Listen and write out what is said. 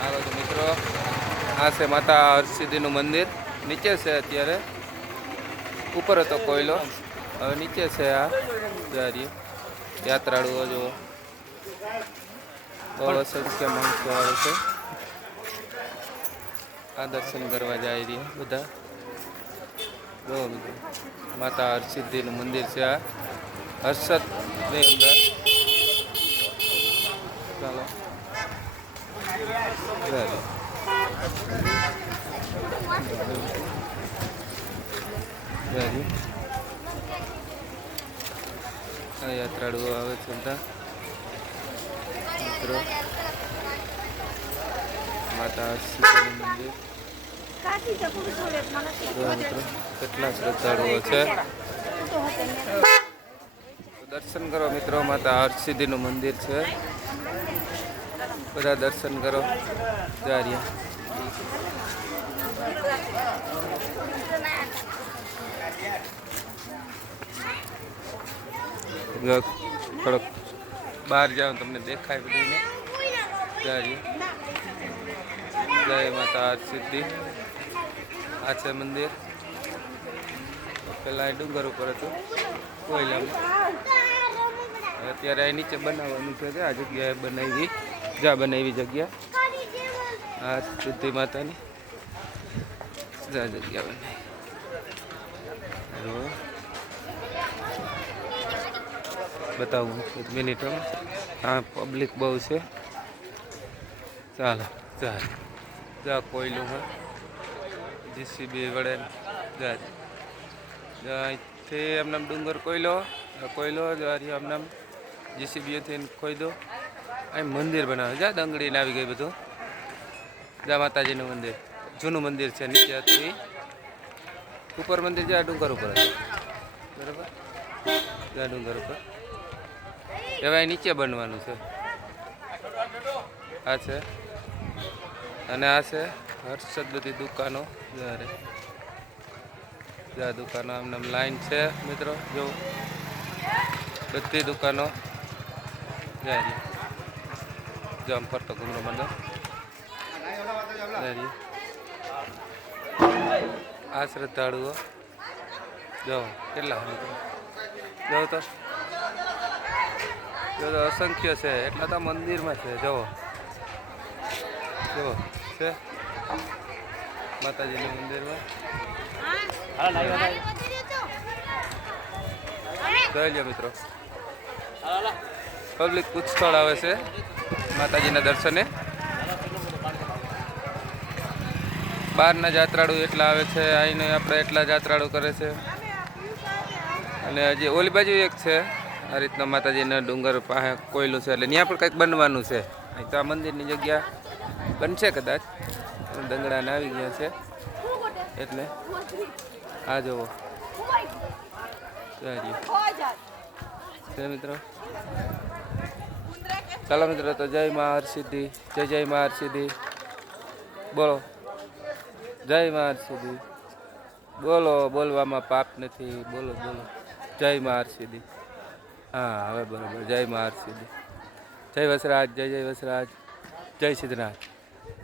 હાલો તો મિત્રો, આ છે માતા હરસિદ્ધિનું મંદિર. નીચે છે અત્યારે, ઉપર હતો કોયલો, હવે નીચે છે. આ જારી યાત્રાળુઓ જો બહુ અસંખ્ય માણસો આવે છે. આ દર્શન કરવા જાય રહ્યા બધા. જો મિત્રો, માતા હરસિદ્ધિનું મંદિર છે. આ હર્ષદની અંદર. ચાલો આ યાત્રાળુઓ આવે છે બધા મિત્રો. માતા હરસિદ્ધિનું મંદિર. મિત્રો કેટલા શ્રદ્ધાળુઓ છે. દર્શન કરો મિત્રો, માતા હરસિદ્ધિનું મંદિર છે. બધા દર્શન કરો. જારિયા થોડોક બહાર જાઓ તમને દેખાય બધું ને. જય માતા હરસિદ્ધિ. આ છે મંદિર. પેલા ડુંગર ઉપર હતું કોયલામાં. અત્યારે અહીં નીચે બનાવવાનું છે. આ જગ્યાએ બનાવી, જ્યાં બનાવી જગ્યા આ સિદ્ધિ માતાની. જ્યાં જગ્યા બનાવી બતાવું એક મિનિટમાં. હા, પબ્લિક બહુ છે. ચાલો ચાલ જા કોયલું હોય જીસીબી વડે અહીંથી એમને ડુંગર કોયલો એમને જીસીબીઓથી ખોઈ દો. અહીં મંદિર બનાવે. જા દંગડીને આવી ગઈ બધું. જા માતાજીનું મંદિર, જૂનું મંદિર છે. નીચે હતું એ ઉપર મંદિર. જ્યાં ડુંગર ઉપર હતું બરાબર. જ્યાં ડુંગર ઉપર હવે નીચે બનવાનું છે. આ છે અને આ છે હર્ષદ. બધી દુકાનો જ્યાં દુકાનો આમને લાઈન છે મિત્રો. જો બધી દુકાનો જાય. જો આમ ફરતો ઘૂમરો મંડળ. આ શ્રદ્ધાળુઓ જો કેટલા જો તો અસંખ્ય છે. એટલા તો મંદિરમાં છે. જુઓ જુઓ છે માતાજીના મંદિરમાં. જોઈ લો મિત્રો, પબ્લિક પુષ્કળ આવે છે માતાજીના દર્શને. બહારના જાત્રાળુ એટલા આવે છે. આવીને આપણે એટલા જાત્રાળુ કરે છે. અને હજી ઓલી બાજુ એક છે આ રીતના માતાજીના ડુંગર પાસે કોયલું છે. એટલે ત્યાં પણ કંઈક બનવાનું છે. અહીં તો આ મંદિરની જગ્યા બનશે કદાચ. દંગડાને આવી ગયા છે એટલે આ જુઓ મિત્રો. ચાલો મિત્રો, તો જય મા હરસિદ્ધિ. જય મા હરસિદ્ધિ બોલો. જય મા હરસિદ્ધિ બોલો. બોલવામાં પાપ નથી. બોલો બોલો જય મા હરસિદ્ધિ. હા હવે બરાબર. જય મા હરસિદ્ધિ. જય વસરાજ. જય વસરાજ. જય સિદ્ધનાથ.